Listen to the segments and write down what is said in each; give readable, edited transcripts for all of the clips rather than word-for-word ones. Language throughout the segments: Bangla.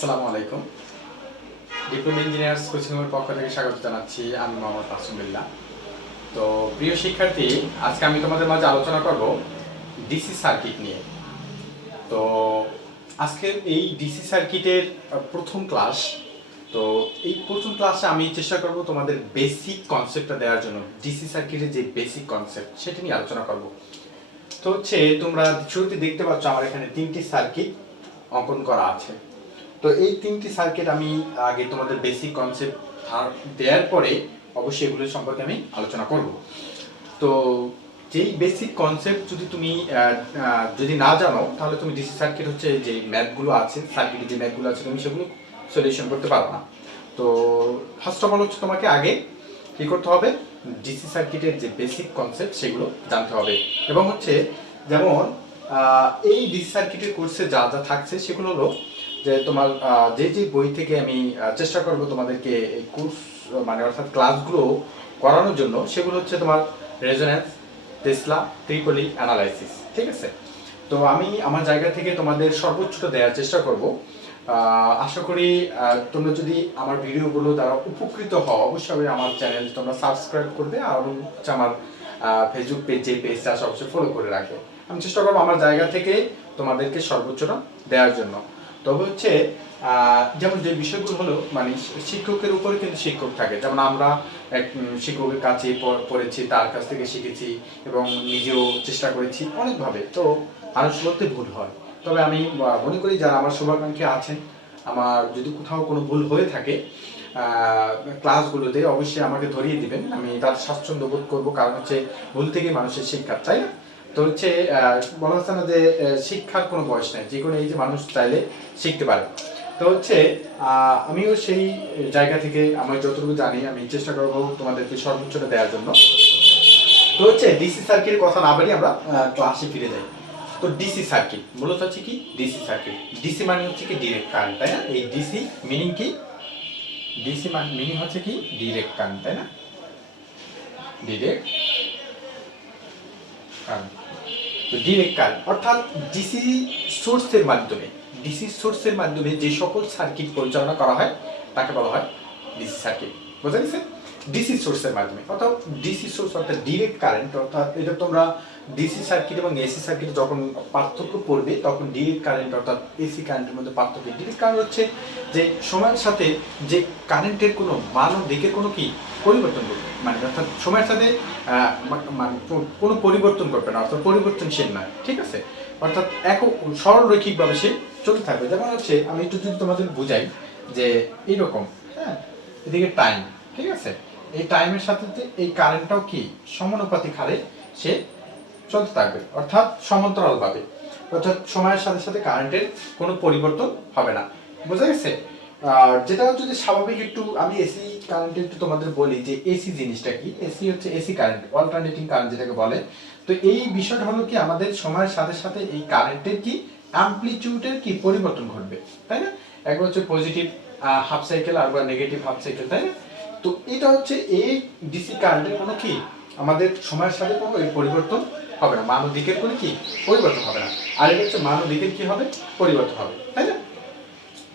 আসসালামু আলাইকুম। ডিপ্লোমা ইঞ্জিনিয়ার্স কোচিং এর পক্ষ থেকে স্বাগত জানাচ্ছি। আমি মোহাম্মদ তাসমিল্লাহ। তো প্রিয় শিক্ষার্থী, আজকে আমি তোমাদের মাঝে আলোচনা করব ডিসি সার্কিট নিয়ে। তো আজকে এই ডিসি সার্কিটের প্রথম ক্লাস। তো এই প্রথম ক্লাসে আমি চেষ্টা করব তোমাদের বেসিক কনসেপ্টটা দেওয়ার জন্য। ডিসি সার্কিটের যে বেসিক কনসেপ্ট সেটা নিয়ে আলোচনা করব। তো হচ্ছে তোমরা শুরুতে দেখতে পাচ্ছ আমার এখানে তিনটি সার্কিট অঙ্কন করা আছে। তো এই তিনটি সার্কিট আমি আগে তোমাদের বেসিক কনসেপ্ট দেওয়ার পরে অবশ্যই এগুলো সম্পর্কে আমি আলোচনা করব। তো যেই বেসিক কনসেপ্ট যদি তুমি যদি না জানো তাহলে তুমি ডিসি সার্কিট হচ্ছে যে ম্যাথগুলো আছে, সার্কিটের যে ম্যাথগুলো আছে তুমি সেগুলো সলিউশন করতে পারো না। তো ফার্স্ট অফ অল হচ্ছে তোমাকে আগে কী করতে হবে, ডিসি সার্কিটের যে বেসিক কনসেপ্ট সেগুলো জানতে হবে। এবং হচ্ছে যেমন এই ডিসি সার্কিটের কোর্সে যা যা থাকছে সেগুলো হলো যে তোমার যে যে বই থেকে আমি চেষ্টা করব তোমাদেরকে এই কোর্স মানে অর্থাৎ ক্লাসগুলো করানোর জন্য, সেগুলো হচ্ছে তোমার রেজোন্যান্স, টেসলা, ট্রিপলি অ্যানালাইসিস। ঠিক আছে? তো আমি আমার জায়গা থেকে তোমাদের সর্বোচ্চটা দেওয়ার চেষ্টা করব। আশা করি তোমরা যদি আমার ভিডিওগুলো দ্বারা উপকৃত হও অবশ্যই আমার চ্যানেল তোমরা সাবস্ক্রাইব করবে, আর হচ্ছে আমার ফেসবুক পেজ যে পেজটা আছে অবশ্যই ফলো করে রাখবে। আমি চেষ্টা করবো আমার জায়গা থেকে তোমাদেরকে সর্বোচ্চটা দেওয়ার জন্য। তবে হচ্ছে যেমন যে বিষয়গুলো হলো মানে শিক্ষকের উপরে কিন্তু শিক্ষক থাকে। যেমন আমরা এক শিক্ষকের কাছে পড়েছি, তার কাছ থেকে শিখেছি এবং নিজেও চেষ্টা করেছি অনেকভাবে। তো মানুষ বলতে ভুল হয়, তবে আমি মনে করি যারা আমার শুভাকাঙ্ক্ষী আছেন, আমার যদি কোথাও কোনো ভুল হয়ে থাকে ক্লাসগুলোতে অবশ্যই আমাকে ধরিয়ে দিবেন, আমি তার স্বাচ্ছন্দ্য বোধ করবো। কারণ হচ্ছে ভুল থেকে মানুষের শিক্ষা, তাই না? তো হচ্ছে বলা হচ্ছে না যে শিক্ষার কোনো বয়স নেই, যে কোনো এই যে মানুষ চাইলে শিখতে পারে। তো হচ্ছে আমিও সেই জায়গা থেকে আমি যতটুকু জানি আমি চেষ্টা করবো তোমাদেরকে সর্বোচ্চটা দেওয়ার জন্য। তো হচ্ছে ডিসি সার্কিটের কথা না বলি, আমরা ক্লাসে ফিরে যাই। তো ডিসি সার্কিট মূলত হচ্ছে কি, ডিসি সার্কিট ডিসি মানে হচ্ছে কি ডিরেক্ট কারেন্ট, তাই না? এই ডিসি মিনিং কি, ডিসি মিনিং হচ্ছে কি ডিরেক্ট কারেন্ট, তাই না? Direct current. তো ডিরেক্ট কারেন্ট অর্থাৎ ডিসি সোর্সের মাধ্যমে, ডিসি সোর্সের মাধ্যমে যে সকল সার্কিট পরিচালনা করা হয় তাকে বলা হয় ডিসি সার্কিট। বুঝা গেছে? ডিসি সোর্সের মাধ্যমে অর্থাৎ ডিসি সোর্স অর্থাৎ ডিরেক্ট কারেন্ট। অর্থাৎ এটা তোমরা ডিসি সার্কিট এবং এসি সার্কিট যখন পার্থক্য পড়বে তখন ডিরেক্ট কারেন্ট অর্থাৎ এসি কারেন্টের মধ্যে পার্থক্য। ডিরেক্ট কারেন্ট হচ্ছে যে সময়ের সাথে যে কারেন্টের কোনো মান ও দিকের কোনো কি পরিবর্তন করবে, মানে অর্থাৎ সময়ের সাথে মানে কোনো পরিবর্তন করবে না, অর্থাৎ পরিবর্তনশীল নয়। ঠিক আছে? অর্থাৎ সরল রৈখিকভাবে সে চলতে থাকবে। যেমন হচ্ছে আমি একটু যদি তোমাদের বুঝাই যে এইরকম, হ্যাঁ, এদিকে টাইম, ঠিক আছে, এই টাইমের সাথে এই কারেন্টটাও কি সমানুপাতিক হারে সে চলতে থাকবে, অর্থাৎ সমান্তরালভাবে, অর্থাৎ সময়ের সাথে সাথে কারেন্টের কোনো পরিবর্তন হবে না। বোঝা গেছে? আর যেটা হচ্ছে যে স্বাভাবিক, একটু আমি এসি কারেন্টের একটু তোমাদের বলি যে এসি জিনিসটা কি। এসি হচ্ছে এসি কারেন্ট, অল্টারনেটিং কারেন্ট যেটাকে বলে। তো এই বিষয়টা হলো কি আমাদের সময়ের সাথে সাথে এই কারেন্টের কি অ্যামপ্লিটিউডের কি পরিবর্তন ঘটবে, তাই না? একবার হচ্ছে পজিটিভ হাফ সাইকেল আর নেগেটিভ হাফ সাইকেল, তাই না? তো এটা হচ্ছে এই ডিসি কারেন্টের কোনো কি আমাদের সময়ের সাথে কোনো এই পরিবর্তন হবে না, মান ও দিকের কোনো কি পরিবর্তন হবে না। আর এটা হচ্ছে মান ও দিকের কি হবে পরিবর্তন হবে, তাই না?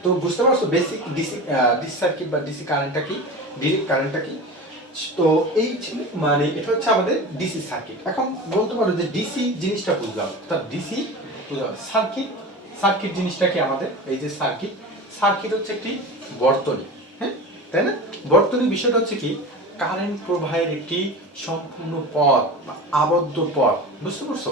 তো বুঝতে পারছো বেসিক ডিসি ডিসি সার্কিট বা ডিসি কারেন্টটা কি, ডিরেক্ট কারেন্টটা কি। তো এই মানে এটা হচ্ছে আমাদের ডিসি সার্কিট। এখন বলতে পারো যে ডিসি জিনিসটা বুঝলাম, অর্থাৎ ডিসি বুঝলাম। সার্কিট, সার্কিট জিনিসটা কি আমাদের এই যে সার্কিট, সার্কিট হচ্ছে একটি বর্তনী, হ্যাঁ, তাই না? বর্তনী বিষয়টা হচ্ছে কি কারেন্ট প্রবাহের একটি সম্পূর্ণ পথ বা আবদ্ধ পথ। বুঝতে পারছো?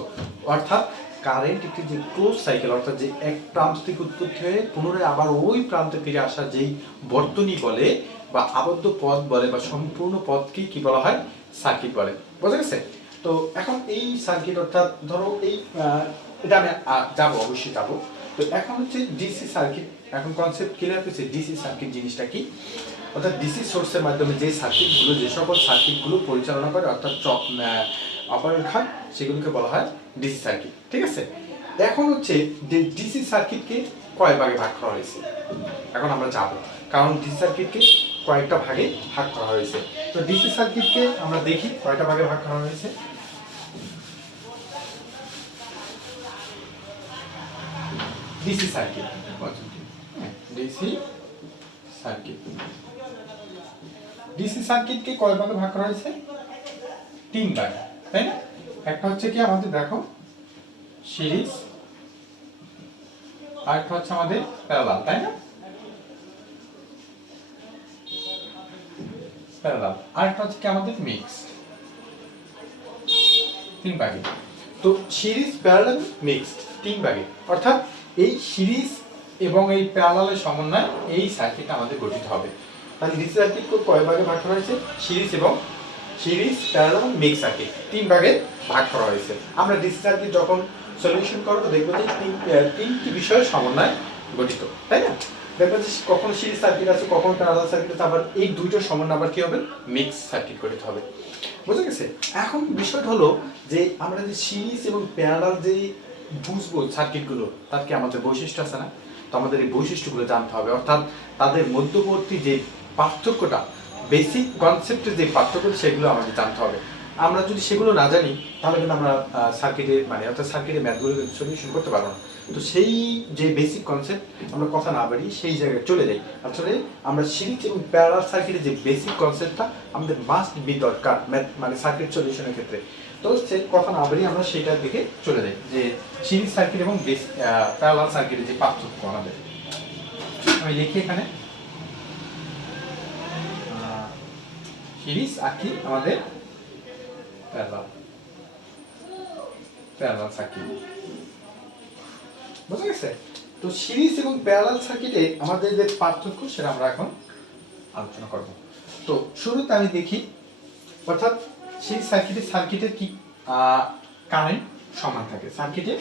অর্থাৎ কারেন্ট একটি যে ক্লোজ সাইকেল, অর্থাৎ যে এক প্রান্ত থেকে উৎপত্তি হয়ে পুনরায় আবার ওই প্রান্তে ফিরে আসা যেই বর্তনী বলে বা আবদ্ধ পথ বলে বা সম্পূর্ণ পথকেই কি বলা হয় সার্কিট বলে। বোঝা গেছে? তো এখন এই সার্কিট অর্থাৎ ধরো এই এটা আমি যাবো, অবশ্যই যাবো। তো এখন হচ্ছে ডিসি সার্কিট, এখন কনসেপ্ট ক্লিয়ার হয়েছে ডিসি সার্কিট জিনিসটা কি। অর্থাৎ ডিসি সোর্সের মাধ্যমে যে সার্কিটগুলো, যে সকল সার্কিটগুলো পরিচালনা করে অর্থাৎ অপারেট হয় সেগুলোকে বলা হয় ডিসি সার্কিট। ঠিক আছে? এখন হচ্ছে যে ডিসি সার্কিটকে কয় ভাগে ভাগ করা হয়েছে এখন আমরা যাব, কারণ ডিসি সার্কিটকে কয়েকটা ভাগে ভাগ করা হয়েছে। তো ডিসি সার্কিটকে আমরা দেখি কয়টা ভাগে ভাগ করা হয়েছে। DC circuit DC circuit. DC সার্কিটকে কয় ভাগে ভাগ করা হয়েছে? 3 ভাগে, তাই না? একটা হচ্ছে কি আমাদের দেখো সিরিজ, আর একটা হচ্ছে আমাদের প্যারালাল, তাই না? প্যারালাল। আর একটা হচ্ছে কি আমাদের মিক্স। 3 ভাগে। তো সিরিজ, প্যারালাল, মিক্সড 3 ভাগে। অর্থাৎ এই সিরিজ এবং এই প্যারালালের সমন্বয়ে এই সার্কিট আমাদের গঠিত হবে। তাহলে ডিসি সার্কিট কয় ভাগে ভাগ করা হয়েছে? সিরিজ, প্যারালাল, মিক্স সার্কিট 3 ভাগে ভাগ করা হয়েছে। আমরা ডিসি সার্কিট যখন সলিউশন করব দেখব যে তিনটি বিষয়ের সমন্বয়ে গঠিত, তাই না? দেখবেন যে কখনো সিরিজ সার্কিট আছে, কখনো প্যারালাল সার্কিট আছে, আবার এই দুইটার সমন্বয় আবার কি হবে? মিক্স সার্কিট গঠিত হবে। বুঝা গেছে? এখন বিষয়টা হলো যে আমরা যে সিরিজ এবং প্যারালাল যে বুঝবো সার্কিটগুলো, তার কি আমাদের বৈশিষ্ট্য আছে না? তো আমাদের এই বৈশিষ্ট্যগুলো জানতে হবে, অর্থাৎ তাদের মধ্যবর্তী যে পার্থক্যটা, বেসিক কনসেপ্টের যে পার্থক্য, সেগুলো আমাদের জানতে হবে। আমরা যদি সেগুলো না জানি তাহলে কিন্তু আমরা সার্কিটে অর্থাৎ সার্কিটের ম্যাথগুলো সলিউশন করতে পারবো না। তো সেই যে বেসিক কনসেপ্ট আমরা কথা না বাড়ি সেই জায়গায় চলে যাই। আসলে আমরা সিরিজ এবং প্যারালাল সার্কিটের যে বেসিক কনসেপ্টটা আমাদের মাস্ট বি দরকার সার্কিট সলিউশনের ক্ষেত্রে। তো সে কথা না বাড়ি আমরা সেটার দিকে চলে যাই যে সিরিজ সার্কিট এবং প্যারালাল সার্কিটের যে পার্থক্য আমাদের। আমি লিখি এখানে সিরিজ আর কি আমাদের প্যারালাল সার্কিট। বুঝা গেছে? তো সিরিজ এবং প্যারালাল সার্কিটে আমাদের যে পার্থক্য সেটা আমরা এখন আলোচনা করব। তো শুরুতে আমি দেখি, অর্থাৎ সেই সার্কিটের কি কারেন্ট সমান থাকে। সার্কিটে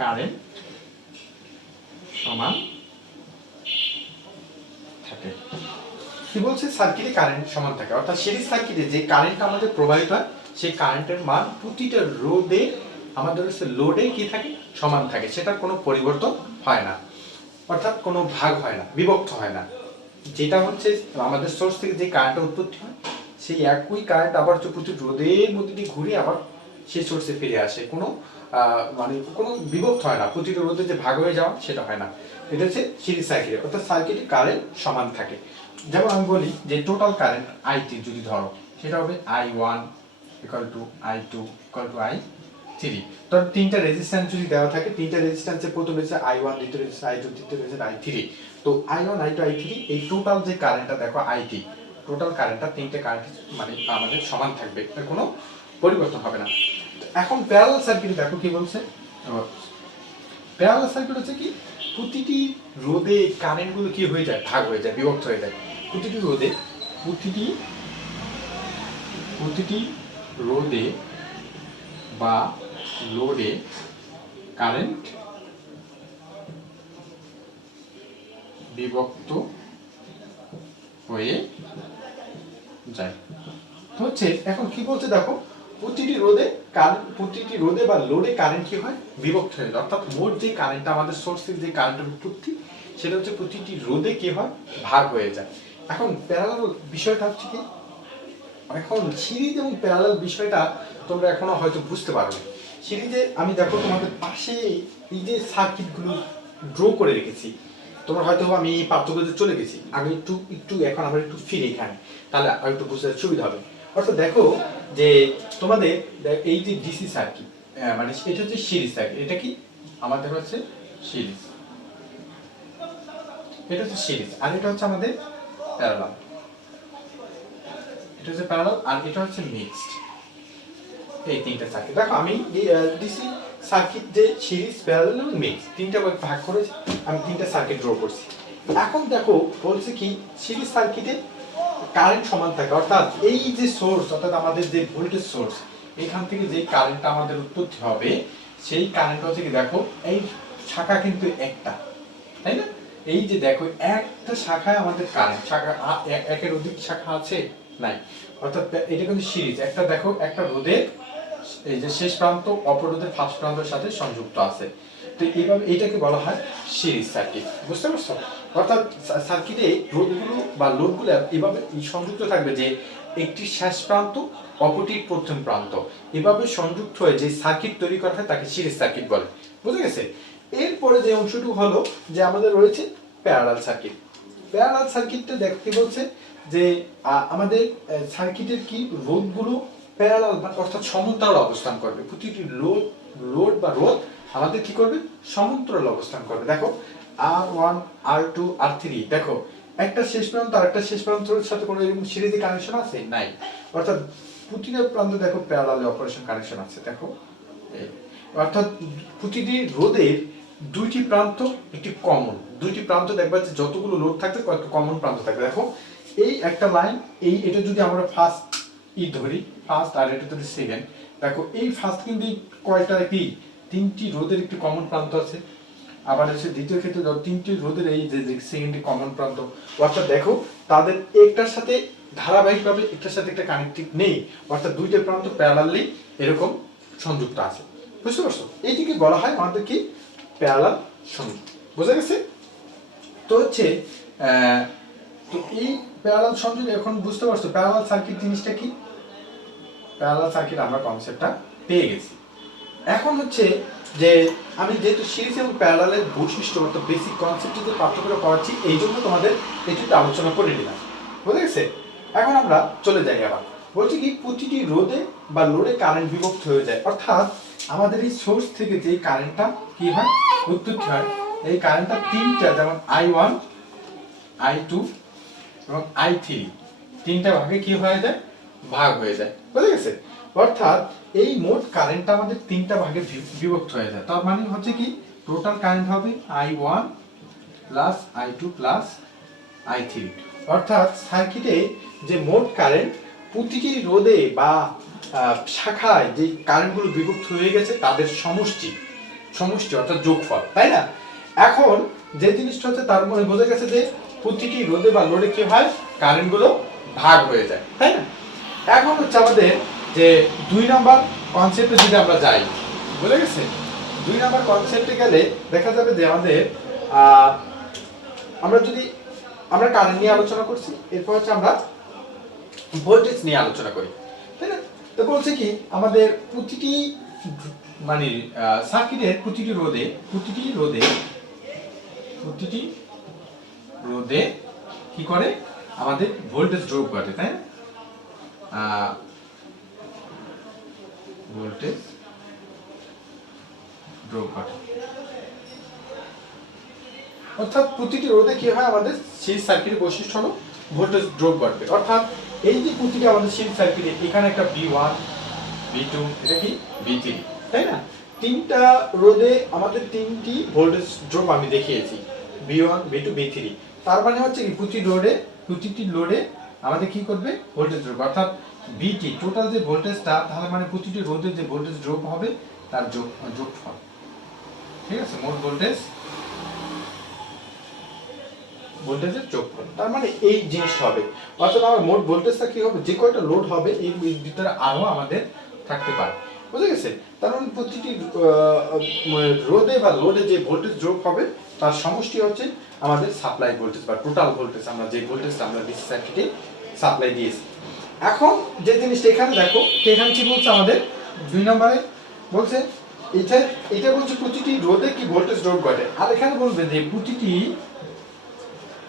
কারেন্ট সমান থাকে। কি বলছে? সার্কিটে কারেন্ট সমান থাকে, অর্থাৎ সিরিজ সার্কিটে যে কারেন্ট আমাদের প্রবাহিত হয় সেই কারেন্টের মান প্রতিটা রোধে আমাদের হচ্ছে লোডে কি থাকে? সমান থাকে, সেটার কোনো পরিবর্তন হয় না, অর্থাৎ কোনো ভাগ হয় না, বিভক্ত হয় না। যেটা হচ্ছে আমাদের সোর্স থেকে যে কারেন্টটা উৎপত্তি হয় সেই একই কারেন্ট আবার প্রতি রোধের মধ্যে দিয়ে ঘুরে আবার সেই সোর্সে ফিরে আসে, কোনো কোনো বিভক্ত হয় না, প্রতিটা রোধে যে ভাগ হয়ে যাওয়া সেটা হয় না। এটা হচ্ছে সিরিজ সার্কিটে, অর্থাৎ সার্কিটে কারেন্ট সমান থাকে। যেমন আমি বলি যে টোটাল কারেন্ট আইটি যদি ধরো, সেটা হবে I1 equal to I2 equal to I3। তো তিনটা রেজিস্ট্যান্স যদি দেওয়া থাকে, তিনটা রেজিস্ট্যান্সের প্রথম রয়েছে I1, দ্বিতীয় রয়েছে I2, তৃতীয় রয়েছে I3। তো I1, I2, I3 এই টোটাল যে কারেন্টটা দেখো IT, টোটাল কারেন্টটা তিনটে কারেন্ট আমাদের সমান থাকবে, এর কোনো পরিবর্তন হবে না। এখন প্যারালাল সার্কিটে দেখো কি বলছে। প্যারালাল সার্কিট হচ্ছে কি প্রতিটি রোধে কারেন্টগুলো কি হয়ে যায়? ভাগ হয়ে যায়, বিভক্ত হয়ে যায়। প্রতিটি রোধে বা লোডে কারেন্ট বিভক্ত হয়ে যায়। তো হচ্ছে এখন কি বলছে দেখো, প্রতিটি রোধে বা লোডে কারেন্ট কি হয়? বিভক্ত হয়ে যায়। অর্থাৎ মোট যে কারেন্টটা আমাদের সোর্সের যে কারেন্টের উৎপত্তি, সেটা হচ্ছে প্রতিটি রোধে কি হয়? ভাগ হয়ে যায়। এখন প্যারালাল বিষয়টা হচ্ছে কি, এখন সিরিজ এবং প্যারালাল বিষয়টা তোমরা এখনো হয়তো বুঝতে পারোনি। সিরিজে আমি দেখো তোমাদের পাশে এই যে সার্কিটগুলো ড্র করে রেখেছি, তোমরা হয়তো আমি এই পার্থক্যতে চলে গেছি আগে একটু এখন আমরা একটু ফিরে এখানে, তাহলে আর একটু বুঝতে সুবিধা হবে। অর্থাৎ দেখো যে তোমাদের এই যে ডিসি সার্কিট এটা হচ্ছে সিরিজ সার্কিট, এটা কি আমাদের হচ্ছে সিরিজ, এটা হচ্ছে সিরিজ, আর এটা হচ্ছে আমাদের প্যারালাল, এটা হচ্ছে প্যারালাল, আর এটা হচ্ছে মিক্সড। এই তিনটা সার্কিট দেখো আমি ডিসি সার্কিট যে সিরিজ, প্যারালাল এবং মিক্স তিনটা ভাগ করেছি, আমি তিনটা সার্কিট ড্র করছি। এখন দেখো বলছে কি সিরিজ সার্কিটে কারেন্ট সমান থাকে, অর্থাৎ এই যে সোর্স, অর্থাৎ আমাদের যে ভোল্টেজ সোর্স, এখান থেকে যে কারেন্টটা আমাদের উৎপত্তি হবে সেই কারেন্ট হচ্ছে কি দেখো এই শাখা কিন্তু একটা, তাই না? এই যে দেখো একটা শাখায় আমাদের কারেন্ট, শাখা একের অধিক শাখা আছে নাই, অর্থাৎ এটা কিন্তু সিরিজ। একটা দেখো একটা রোধের এই যে শেষ প্রান্ত অপর রোধের ফার্স্ট প্রান্তের সাথে সংযুক্ত আছে, তো এইভাবে এইটাকে বলা হয় সিরিজ সার্কিট। বুঝতে পারছো? অর্থাৎ সার্কিটে রোধগুলো বা লোডগুলো এভাবে সংযুক্ত থাকবে যে একটি শেষ প্রান্ত অপরটির প্রথম প্রান্ত এভাবে সংযুক্ত হয়ে যে সার্কিট তৈরি করা হয় তাকে সিরিজ সার্কিট বলে। বুঝা গেছে? এরপরে যে অংশটুকু হলো যে আমাদের রয়েছে প্যারালাল সার্কিট। প্যারালাল সার্কিটটা দেখতে বলছে যে আমাদের সার্কিটের কি রোধগুলো প্যারালাল অর্থাৎ সমান্তরাল অবস্থান করবে। প্রতিটি লোড বা রোধ আমাদের কি করবে? সমান্তরাল অবস্থান করবে। দেখো R1 R2 R3 দেখো একটা শেষ প্রান্ত আর একটা শেষ প্রান্তের সাথে কোনো এরকম সিরিজে কানেকশন আছে? নাই। অর্থাৎ প্রতিটা প্রান্তে দেখো প্যারালাল অপারেশন কানেকশন আছে। দেখো অর্থাৎ প্রতিটি রোধের দুইটি প্রান্ত একটি কমন, দুইটি প্রান্ত দেখবা যে যতগুলো লোড থাকবে কয়েকটা কমন প্রান্ত থাকবে। দেখো এই একটা লাইন, এটা যদি আমরা ফার্স্ট ধরি ফার্স্ট আর এটা যদি সেকেন্ড, দেখো এই ফার্স্ট কিন্তু কয়টা কি তিনটি রোধের একটি কমন প্রান্ত আছে। আবার এসে দ্বিতীয় ক্ষেত্রে তিনটি রোধের এই যে সেকেন্ডটি কমন প্রান্ত, অর্থাৎ দেখো তাদের একটার সাথে ধারাবাহিকভাবে একটার সাথে একটা কানেক্টিভ নেই, অর্থাৎ দুইটা প্রান্ত প্যারালালি এরকম সংযুক্ত আছে। বুঝতে পারছো? এইটিকে বলা হয় আমাদের কি প্যারালাল সংযোগ। বোঝা গেছে? তো হচ্ছে তো এই প্যারালাল সংযোগ এখন বুঝতে পারছো প্যারালাল সার্কিট জিনিসটা কি? প্যারালাল সার্কিট আমরা কনসেপ্টটা পেয়ে গেছি। এখন হচ্ছে যে আমি যেহেতু সিরিজ এবং প্যারালালের বৈশিষ্ট্য অর্থাৎ বেসিক কনসেপ্ট যে পার্থক্য করাচ্ছি এই জন্য তোমাদের এটিতে আলোচনা করে নিলাম। বুঝা গেছে? এখন আমরা চলে যাই আবার বলছি কি প্রতিটি রোধে বা লোডে কারেন্ট বিভক্ত হয়ে যায়, অর্থাৎ আমাদের এই সোর্স থেকে যে কারেন্টটা কি হয় উৎপত্তি হয়, এই কারেন্টটা তিনটা যেমন I1 I2 এবং I3 তিনটা ভাগে কি হয়ে যায়? ভাগ হয়ে যায়। বুঝা গেছে? অর্থাৎ এই মোট কারেন্টটা আমাদের তিনটা ভাগে বিভক্ত হয়ে যায়। তার মানে হচ্ছে কি টোটাল কারেন্ট হবে I1 plus I2 plus I3। অর্থাৎ সার্কিটে যে মোট কারেন্ট প্রতিটি রোধে বা শাখায় যে কারেন্টগুলো বিভক্ত হয়ে গেছে তাদের সমষ্টি অর্থাৎ যোগফল, তাই না? এখন যে জিনিসটা হচ্ছে তার মানে বোঝা গেছে যে প্রতিটি রোধে বা লোডে কি হয় কারেন্টগুলো ভাগ হয়ে যায়, তাই না? এখন হচ্ছে আমাদের যে 2 নাম্বার কনসেপ্টে যদি আমরা যাই, বুঝা গেছে? 2 নাম্বার কনসেপ্টে গেলে দেখা যাবে যে আমাদের আমরা কারেন্ট নিয়ে আলোচনা করছি, এরপর হচ্ছে আমরা ভোল্টেজ নিয়ে আলোচনা করি, তাই না? তো বলছে কি আমাদের প্রতিটি মানে সার্কিটের প্রতিটি রোধে কি করে আমাদের ভোল্টেজ ড্রপ ঘটে, তাই না? ভোল্টেজ ড্রপ ঘটে, অর্থাৎ প্রতিটি রোধে কি হয় আমাদের সেই সার্কিটের বৈশিষ্ট্য হলো ভোল্টেজ ড্রপ ঘটবে। অর্থাৎ এই যে প্রতিটি আমাদের সেই সার্কিটে এখানে একটা V1 V2 এটা কি V3, তাই না? তিনটা রোধে আমাদের তিনটি ভোল্টেজ ড্রপ আমি দেখিয়েছি V1 V2 V3। তার মানে হচ্ছে কি প্রতিটি লোডে আমাদের কি করবে ভোল্টেজ ড্রপ, অর্থাৎ VT টোটাল যে ভোল্টেজটা, তাহলে মানে প্রতিটি রোধে যে ভোল্টেজ ড্রপ হবে তার যোগফল, ঠিক আছে? মোট ভোল্টেজের যোগফল, তার মানে এই জিনিসটা হবে। অর্থাৎ আমার মোট ভোল্টেজটা কি হবে, যে কয়টা লোড হবে এই ভিতরে আরো আমাদের থাকতে পারে। বুঝা গেছে? তার মানে প্রতিটি রোধে বা লোডে যে ভোল্টেজ ড্রপ হবে তার সমষ্টি হচ্ছে আমাদের সাপ্লাই ভোল্টেজ বা টোটাল ভোল্টেজ, আমরা যে ভোল্টেজটা আমরা ডিসি সার্কিটে সাপ্লাই দিয়েছি। এখন যে জিনিসটা এখানে দেখো, এখানে কি বলছে আমাদের 2 নম্বরে বলছে এটা বলছে প্রতিটি রোধে কি ভোল্টেজ ড্রপ ঘটে, আর এখানে বলবে যে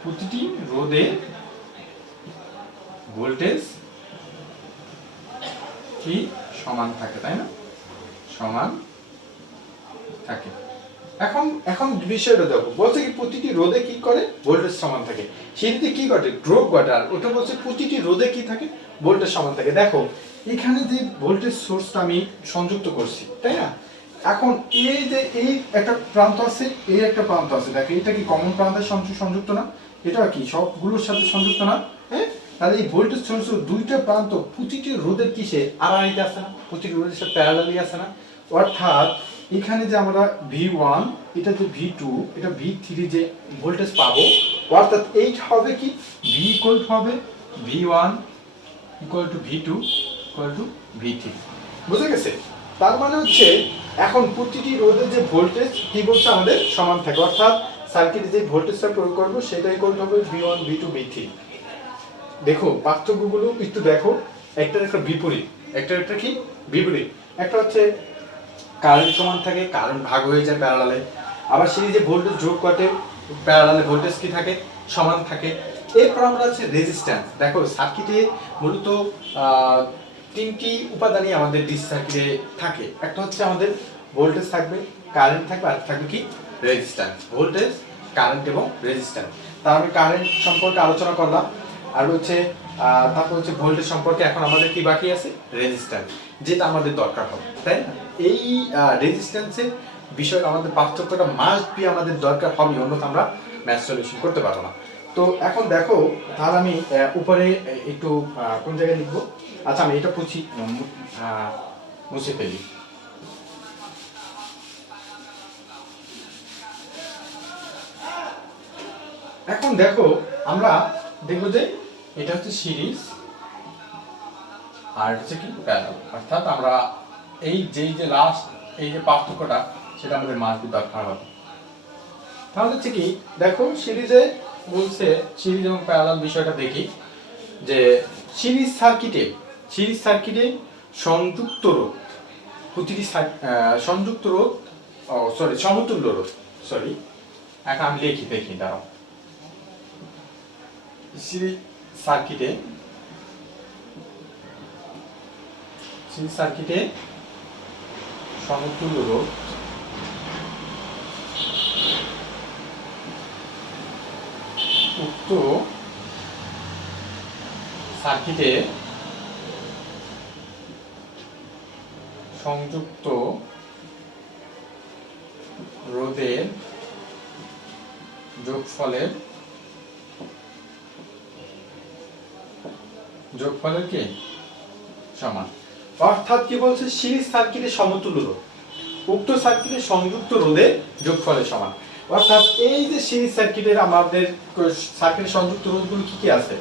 প্রতিটি রোধে ভোল্টেজ কি সমান থাকে, তাই না? সমান থাকে। এখন বিষয়টা দেখো, বলছে কি প্রতিটি রোধে কি করে ভোল্টেজ সমান থাকে, সেটিতে কি ঘটে ড্রপ ঘটে, আর ওটা বলছে প্রতিটি রোধে কি থাকে ভোল্টেজ সমান থাকে। দেখো এখানে যে ভোল্টেজ সোর্সটা আমি সংযুক্ত করছি, তাই না? এখন এই যে এই একটা প্রান্ত আছে, এই একটা প্রান্ত আছে, দেখো এটা কি কমন প্রান্তের সংযুক্ত না? এটা কি সবগুলোর সাথে সংযুক্ত না? হ্যাঁ, তাহলে এই ভোল্টেজ সোর্স দুইটা প্রান্ত প্রতিটি রোধের কিসে আড়াআড়িতে আছে না, প্রতিটি রোধের সাথে প্যারালালি আছে না? অর্থাৎ এখানে যে আমরা V1 এটা যে V2 এটা V3 যে ভোল্টেজ পাবো, অর্থাৎ এইটা হবে কি V ইকুয়াল টু হবে V1 equal to V2 equal to V3। বুঝা গেছে? তার মানে হচ্ছে এখন প্রতিটি রোধের যে ভোল্টেজ কি বলছে আমাদের সমান থাকে, অর্থাৎ সার্কিটে যে ভোল্টেজটা প্রয়োগ করব সেটা ইকুয়াল টু হবে V1 V2 V3। দেখো পার্থক্যগুলো একটু দেখো, একটা বিপরীত, একটা কি বিপরীত, একটা হচ্ছে কারেন্ট সমান থাকে, কারেন্ট ভাগ হয়ে যায় প্যারালালে। আবার সিরিজে ভোল্টেজ যোগ ঘটে, প্যারালালে ভোল্টেজ কি থাকে, সমান থাকে। এরপর আমরা হচ্ছে রেজিস্ট্যান্স। দেখো সার্কিটে মূলত তিনটি উপাদানই আমাদের ডিসি সার্কিটে থাকে। একটা হচ্ছে আমাদের ভোল্টেজ থাকবে, কারেন্ট থাকবে, আর থাকবে কি রেজিস্ট্যান্স। ভোল্টেজ, কারেন্ট এবং রেজিস্ট্যান্স। তার আমি কারেন্ট সম্পর্কে আলোচনা করলাম, আর হচ্ছে তারপর হচ্ছে ভোল্টেজ সম্পর্কে। এখন আমাদের কি বাকি আছে, রেজিস্ট্যান্স, যেটা আমাদের দরকার হবে, তাই না? এই রেজিস্ট্যান্সের বিষয়ে আমাদের পার্থক্যটা মাস্ট বি আমাদের দরকার হবে, অন্যথা আমরা ম্যাথ সলিউশন করতে পারবো না। তো এখন দেখো, তাহলে আমি উপরে একটু কোন জায়গায় লিখবো, আচ্ছা আমি এটা মুছে ফেলি। এখন দেখো, আমরা দেখবো যে এটা হচ্ছে সিরিজ আর হচ্ছে কি প্যারালাল, অর্থাৎ আমরা এই যে লাস্ট এই যে পার্থক্যটা, সেটা আমাদের মাস্ট বি দরকার হবে। তাহলে হচ্ছে কি, দেখো সিরিজে বলছে, সিরিজ এবং প্যারালাল বিষয়টা দেখি, যে সিরিজ সার্কিটে সংযুক্ত রোধ, প্রতিটি সংযুক্ত রোধ, সমতুল্য রোধ, এখন আমি লিখি, দেখি দাঁড়াও। সিরিজ সার্কিটে সমতুল্য রোধ উক্ত সার্কিটে সংযুক্ত রোধের যোগফলের কি সমান। অর্থাৎ কি বলছে, সিরিজ সার্কিটে সমতুল্য রোধ উক্ত সার্কিটে সংযুক্ত রোধের যোগফলের সমান। অর্থাৎ এই যে সিরিজ সার্কিটের আমাদের সার্কিটের সংযুক্ত রোধগুলো কি কি আছে,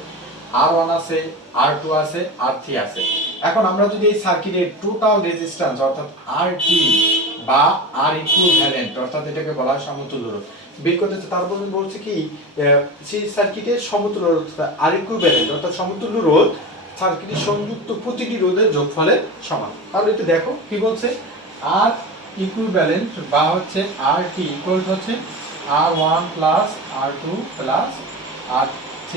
R1 আছে, R2 আছে, R3 আছে। এখন আমরা যদি এই সার্কিটের টোটাল রেজিস্ট্যান্স অর্থাৎ RT বা R ইকুইভ্যালেন্ট, অর্থাৎ এটাকে বলা হয় সমতুল্য রোধ, বের করতে চাই, তারপর বলছে কি সিরিজ সার্কিটের সমতুল্য রোধ R ইকুইভ্যালেন্ট অর্থাৎ সমতুল্য রোধ সার্কিটের সংযুক্ত প্রতিটি রোধের যোগফলের সমান। তাহলে একটু দেখো কি বলছে, R ইকুইভ্যালেন্ট বা হচ্ছে RT ইকুয়াল হচ্ছে R1 plus R2 plus R3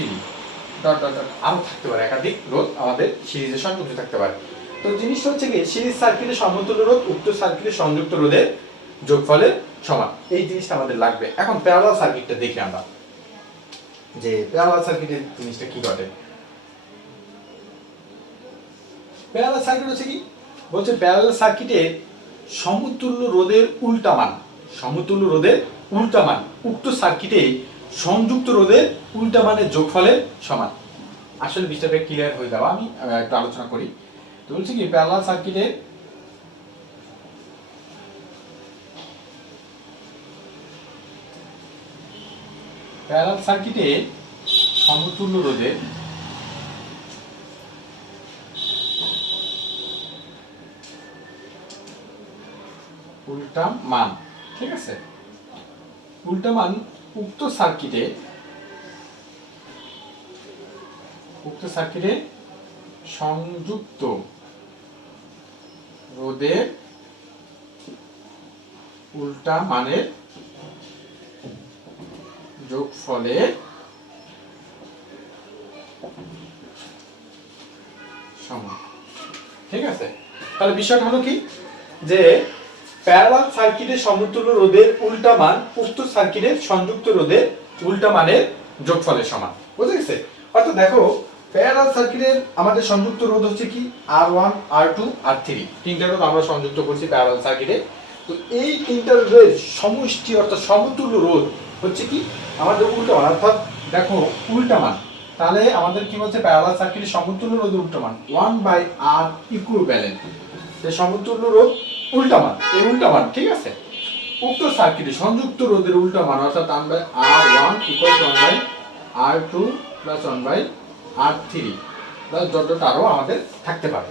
dot dot dot, আরো থাকতে পারে একাধিক রোধ আমাদের সিরিজে সংযুক্ত থাকতে পারে। তো জিনিসটা হচ্ছে কি, সিরিজ সার্কিটের সমতুল্য রোধ উক্ত সার্কিটের সংযুক্ত রোধের যোগফলের সমান, এই জিনিসটা আমাদের লাগবে। এখন প্যারালাল সার্কিটটা দেখি আমরা, যে প্যারালাল সার্কিটের জিনিসটা কি ঘটে। প্যারালাল সার্কিট হচ্ছে কি বলছে, প্যারালাল সার্কিটের সমতুল্য রোধের উল্টা মান উক্ত সার্কিটে সংযুক্ত রোধের উল্টা মানের যোগফলের সমান। আসলে বিষয়টা ক্লিয়ার হয়ে যাবে, আমি একটু আলোচনা করি। তো বলছি কি, প্যারালাল সার্কিটে সমতুল্য রোধের উল্টা মান, ঠিক আছে, উল্টা মান উক্ত সার্কিটে সংযুক্ত রোধের উল্টা মানের যোগফলের সমান, ঠিক আছে। তাহলে বিষয়টা হলো কি, যে প্যারালাল সার্কিটের সমতুল্য রোধের উল্টা মান উক্ত সার্কিটের সংযুক্ত রোধের উল্টা মানের যোগফলের সমান, বুঝা গেছে? অর্থাৎ দেখো, প্যারালাল সার্কিটের আমাদের সংযুক্ত রোধ হচ্ছে কি R1 R2 R3, তিনটা রোধ আমরা সংযুক্ত করছি প্যারালাল সার্কিটে। তো এই তিনটা রোধের সমষ্টি অর্থাৎ সমতুল্য রোধ হচ্ছে কি আমাদের উল্টা মান, অর্থাৎ দেখো উল্টা মান। তাহলে আমাদের কি বলছে, প্যারালাল সার্কিটের সমতুল্য রোধের উল্টা মান 1/R ইকুইভ্যালেন্ট, যে সমতুল্য রোধ উল্টা মান, এই উল্টা মান, ঠিক আছে, উক্ত সার্কিটে সংযুক্ত রোধের উল্টা মান অর্থাৎ 1/R1 = 1/R2 + 1/R3 যত আরো আমাদের থাকতে পারে।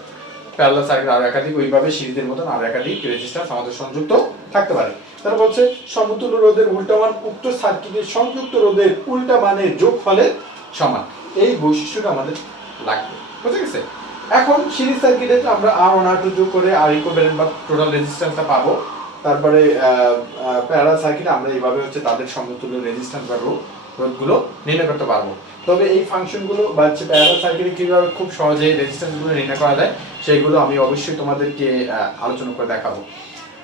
প্যারালাল সার্কিট আরো একাধিক, ওইভাবে সিরিজের মতন আরো একাধিক রেজিস্ট্যান্স আমাদের সংযুক্ত থাকতে পারে। তারা বলছে সমতুল্য রোধের উল্টা মান উক্ত সার্কিটের সংযুক্ত রোধের উল্টা মানের যোগফলের সমান, এই বৈশিষ্ট্যটা আমাদের লাগবে, বুঝা গেছে? এখন সিরিজ সার্কিটে আমরা R1 R2 যোগ করে আর ইকুইভ্যালেন্ট বা টোটাল রেজিস্ট্যান্সটা পাবো। তারপরে প্যারালাল সার্কিটে আমরা এইভাবে হচ্ছে তাদের সমতুল্য রেজিস্ট্যান্স বা রোধগুলো নির্ণয় করতে পারবো। তবে এই ফাংশনগুলো বা হচ্ছে প্যারালাল সার্কিটে কিভাবে খুব সহজেই রেজিস্ট্যান্সগুলো নির্ণয় করা যায় সেগুলো আমি অবশ্যই তোমাদেরকে আলোচনা করে দেখাবো।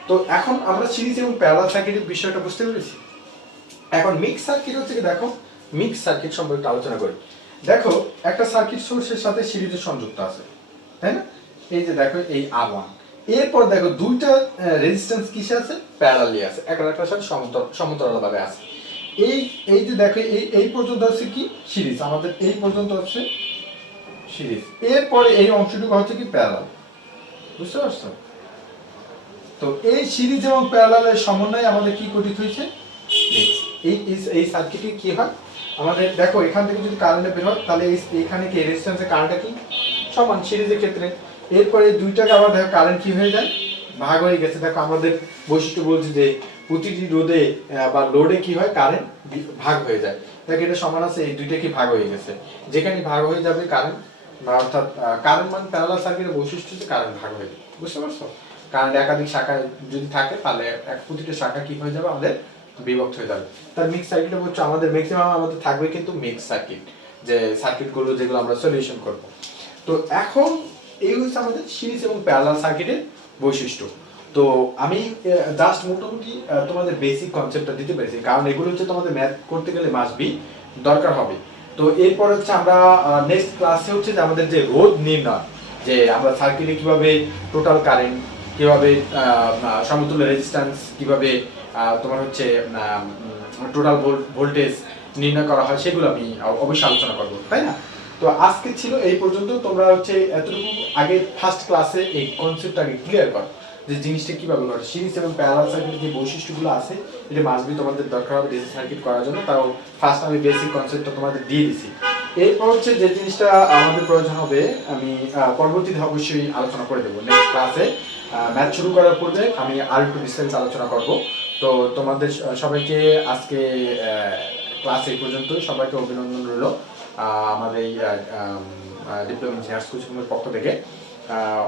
তো এখন আমরা সিরিজ এবং প্যারালাল সার্কিটের বিষয়টা বুঝতে পেরেছি। এখন মিক্স সার্কিট হচ্ছে কি, দেখো মিক্স সার্কিট সম্পর্কে আলোচনা করি। দেখো একটা সার্কিট সোর্সের সাথে সিরিজে সংযুক্ত আছে, তাই না? এই যে দেখো এই R1, এরপর দেখো দুইটা রেজিস্ট্যান্স কিসে আছে, প্যারালালি আছে, একটা একটার সাথে সমান্তরালভাবে আছে। এই এই যে দেখো এই পর্যন্ত আছে কি সিরিজ, আমাদের এই পর্যন্ত আছে সিরিজ, এরপরে এই অংশটুকু হচ্ছে কি প্যারালাল, বুঝতে পারছো? তো এই সিরিজ এবং প্যারালালের সমন্বয়ে আমাদের কি গঠিত হয়েছে, মিক্স। এই সার্কিটে কি হয় আমাদের, দেখো এখান থেকে যদি কারেন্ট বের হয় তাহলে এইখানে কি রেজিস্ট্যান্সের কারেন্টটা কি সমান সিরিজের ক্ষেত্রে। এরপরে দুইটাকে আবার দেখো কারেন্ট কি হয়ে যায়, ভাগ হয়ে গেছে। দেখো আমাদের বৈশিষ্ট্য বলছে যে প্রতিটি রোধে বা লোডে কি হয়, কারেন্ট ভাগ হয়ে যায়। দেখো এটা সমান আছে, এই দুইটা কি ভাগ হয়ে গেছে, যেখানে ভাগ হয়ে যাবে কারেন্ট, অর্থাৎ কারেন্ট মানে প্যারালাল সার্কিটের বৈশিষ্ট্য হচ্ছে কারেন্ট ভাগ হয়ে যাবে, বুঝতে পারছো? কারেন্ট একাধিক শাখা যদি থাকে তাহলে প্রতিটা শাখা কি হয়ে যাবে, আমাদের বিভক্ত হয়ে যাবে। তার মিক্স সার্কিট হচ্ছে আমাদের ম্যাক্সিমাম আমাদের থাকবে কিন্তু মিক্স সার্কিট, যে সার্কিটগুলো যেগুলো আমরা সলিউশন করব। তো এখন এই হচ্ছে আমাদের সিরিজ এবং প্যারালাল সার্কিটের বৈশিষ্ট্য। তো আমি জাস্ট মোটামুটি তোমাদের বেসিক কনসেপ্টটা দিতে পেরেছি, কারণ এগুলো হচ্ছে তোমাদের ম্যাথ করতে গেলে মাস্ট বি দরকার হবে। তো এরপর হচ্ছে আমরা নেক্সট ক্লাসে হচ্ছে যে আমাদের যে রোধ নির্ণয়, যে আমরা সার্কিটে কিভাবে টোটাল কারেন্ট, কিভাবে সমতুল্য রেজিস্ট্যান্স, কিভাবে তোমার হচ্ছে টোটাল ভোল্টেজ নির্ণয় করা হয়, সেগুলো আমি অবশ্যই আলোচনা করবো, তাই না? তো আজকে ছিল এই পর্যন্ত। তোমরা হচ্ছে এতটুকু আগে ফার্স্ট ক্লাসে এই কনসেপ্টটাকে ক্লিয়ার করো যে জিনিসটা কিভাবে করে, সিরিজ এবং প্যারালাল সার্কিটের যে বৈশিষ্ট্যগুলো আছে এটা মাস্ট বি তোমাদের দরকার হবে ডিসি সার্কিট করার জন্য। তাও ফার্স্ট আমি বেসিক কনসেপ্টটা তোমাদের দিয়ে দিছি। এরপর হচ্ছে যে জিনিসটা আমাদের প্রয়োজন হবে আমি পরবর্তীতে অবশ্যই আলোচনা করে দেবো নেক্সট ক্লাসে। ম্যাথ শুরু করার পূর্বে আমি আর একটু বিস্তারিত আলোচনা করব। তো তোমাদের সবাইকে আজকে ক্লাস এই পর্যন্তই। সবাইকে অভিনন্দন রইল আমাদের এই ডিপ্লোমা ইঞ্জিনিয়ার্স কোচিংয়ের পক্ষ থেকে।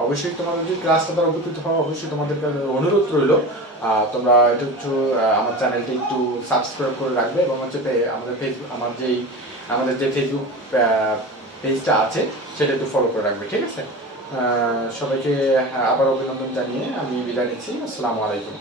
অবশ্যই তোমাদের যদি ক্লাসটা দ্বারা উপকৃত হওয়া, অবশ্যই তোমাদের অনুরোধ রইল তোমরা এটা হচ্ছে আমার চ্যানেলটি একটু সাবস্ক্রাইব করে রাখবে, এবং হচ্ছে আমাদের ফেসবুক আমাদের যে ফেসবুক পেজটা আছে সেটা একটু ফলো করে রাখবে, ঠিক আছে? সবাইকে আবার অভিনন্দন জানিয়ে আমি বিদায় নিচ্ছি। আসসালামু আলাইকুম।